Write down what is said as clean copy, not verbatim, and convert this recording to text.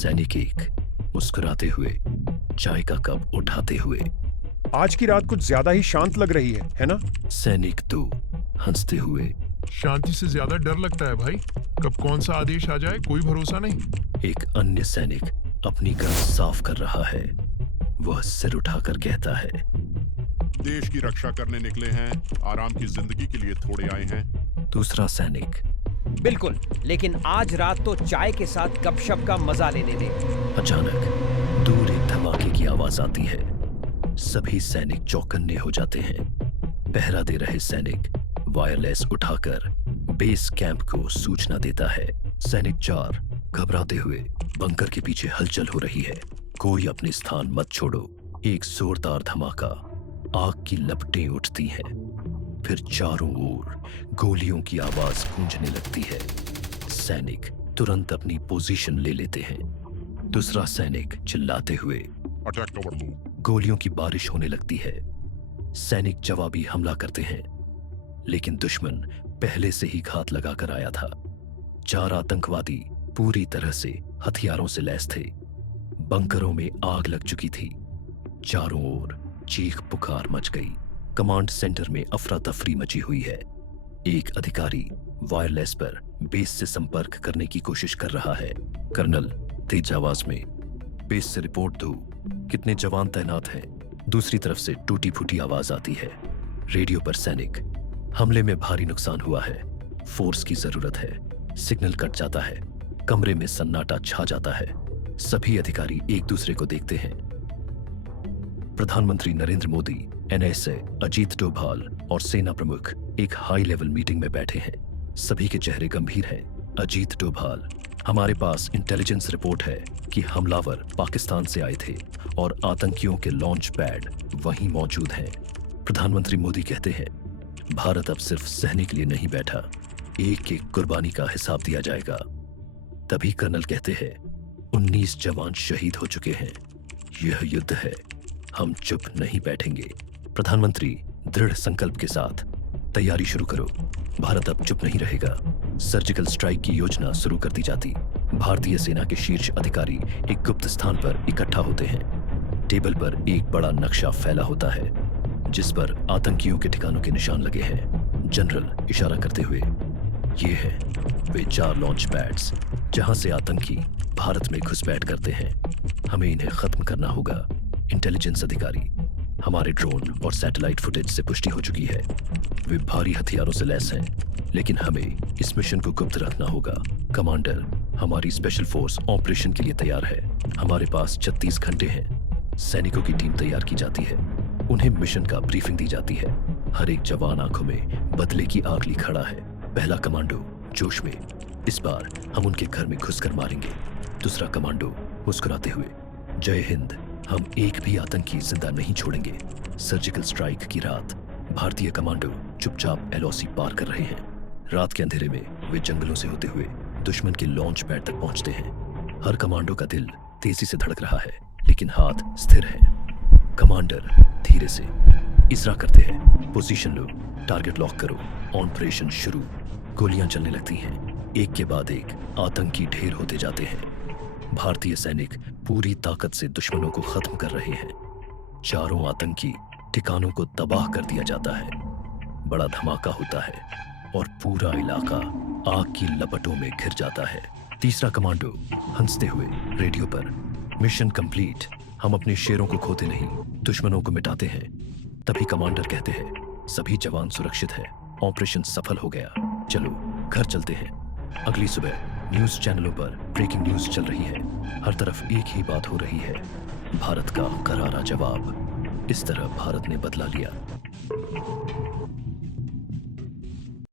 सैनिक एक मुस्कुराते हुए, चाय का कप उठाते हुए। आज की रात कुछ ज्यादा ही शांत लग रही है ना? सैनिक दो हंसते हुए। शांति से ज्यादा डर लगता है भाई। कब कौन सा आदेश आ जाए कोई भरोसा नहीं। एक अन्य सैनिक अपनी गन साफ कर रहा है। वह सिर उठाकर कहता है, देश की रक्षा करने निकले हैं, आराम की जिंदगी के लिए थोड़े आए हैं। दूसरा सैनिक, बिल्कुल, लेकिन आज रात तो चाय के साथ गपशप का मजा लेने दे। अचानक दूर एक धमाके की आवाज आती है। सभी सैनिक चौकन्ने हो जाते हैं। पहरा दे रहे सैनिक वायरलेस उठाकर बेस कैंप को सूचना देता है। सैनिक 4 घबराते हुए, बंकर के पीछे हलचल हो रही है, कोई अपने स्थान मत छोड़ो। एक जोरदार धमाका, आग की लपटें उठती हैं, फिर चारों ओर गोलियों की आवाज गूंजने लगती है। सैनिक तुरंत अपनी पोजीशन ले लेते हैं। दूसरा सैनिक चिल्लाते हुए, अटैक कवर लो। गोलियों की बारिश होने लगती है। सैनिक जवाबी हमला करते हैं, लेकिन दुश्मन पहले से ही घात लगाकर आया था। 4 आतंकवादी पूरी तरह से हथियारों से लैस थे। बंकरों में आग लग चुकी थी। चारों ओर चीख पुकार मच गई। कमांड सेंटर में अफरा तफरी मची हुई है। एक अधिकारी वायरलेस पर बेस से संपर्क करने की कोशिश कर रहा है। कर्नल तेज आवाज में, बेस से रिपोर्ट दो, कितने जवान तैनात हैं। दूसरी तरफ से टूटी फूटी आवाज आती है। रेडियो पर सैनिक, हमले में भारी नुकसान हुआ है, फोर्स की जरूरत है। सिग्नल कट जाता है। कमरे में सन्नाटा छा जाता है। सभी अधिकारी एक दूसरे को देखते हैं। प्रधानमंत्री नरेंद्र मोदी, एनएसए अजीत डोभाल और सेना प्रमुख एक हाई लेवल मीटिंग में बैठे हैं। सभी के चेहरे गंभीर हैं। अजीत डोभाल, हमारे पास इंटेलिजेंस रिपोर्ट है कि हमलावर पाकिस्तान से आए थे और आतंकियों के लॉन्च पैड वहीं मौजूद हैं। प्रधानमंत्री मोदी कहते हैं, भारत अब सिर्फ सहने के लिए नहीं बैठा, एक एक कुर्बानी का हिसाब दिया जाएगा। तभी कर्नल कहते हैं, 19 जवान शहीद हो चुके हैं। यह युद्ध है, हम चुप नहीं बैठेंगे। प्रधानमंत्री दृढ़ संकल्प के साथ, तैयारी शुरू करो, भारत अब चुप नहीं रहेगा। सर्जिकल स्ट्राइक की योजना शुरू कर दी जाती। भारतीय सेना के शीर्ष अधिकारी एक गुप्त स्थान पर इकट्ठा होते हैं। टेबल पर एक बड़ा नक्शा फैला होता है, जिस पर आतंकियों के ठिकानों के निशान लगे हैं। जनरल इशारा करते हुए, ये हैं वे 4 लॉन्च पैड्स जहां से आतंकी भारत में घुसपैठ करते हैं। हमें इन्हें खत्म करना होगा। इंटेलिजेंस अधिकारी, हमारे ड्रोन और सैटेलाइट फुटेज से पुष्टि हो चुकी है, वे भारी हथियारों से लैस हैं, लेकिन हमें इस मिशन को गुप्त रखना होगा। कमांडर, हमारी स्पेशल फोर्स ऑपरेशन के लिए तैयार है। हमारे पास 36 घंटे हैं। सैनिकों की टीम तैयार की जाती है। उन्हें मिशन का ब्रीफिंग दी जाती है। हर एक जवान आंखों में बदले की आग ली खड़ा है। पहला कमांडो जोश में, इस बार हम उनके घर में घुसकर मारेंगे। दूसरा कमांडो मुस्कुराते हुए, जय हिंद, हम एक भी आतंकी जिंदा नहीं छोड़ेंगे। सर्जिकल स्ट्राइक की रात, भारतीय कमांडो चुपचाप एलओसी पार कर रहे हैं। रात के अंधेरे में वे जंगलों से होते हुए दुश्मन के लॉन्च पैड तक पहुंचते हैं। हर कमांडो का दिल तेजी से धड़क रहा है, लेकिन हाथ स्थिर है। कमांडर धीरे से इजरा करते हैं, पोजीशन लो, टारगेट लॉक करो, ऑपरेशन शुरू। गोलियां चलने लगती हैं। एक के बाद एक आतंकी ढेर होते जाते हैं। भारतीय सैनिक पूरी ताकत से दुश्मनों को खत्म कर रहे हैं। चारों आतंकी ठिकानों को तबाह कर दिया जाता है। बड़ा धमाका होता है और पूरा इलाका आग की लपटों में घिर जाता है। तीसरा कमांडो हंसते हुए रेडियो पर, मिशन कंप्लीट, हम अपने शेरों को खोते नहीं, दुश्मनों को मिटाते हैं। तभी कमांडर कहते हैं, सभी जवान सुरक्षित है, ऑपरेशन सफल हो गया, चलो घर चलते हैं। अगली सुबह न्यूज चैनलों पर ब्रेकिंग न्यूज चल रही है। हर तरफ एक ही बात हो रही है, भारत का करारा जवाब। इस तरह भारत ने बदला लिया।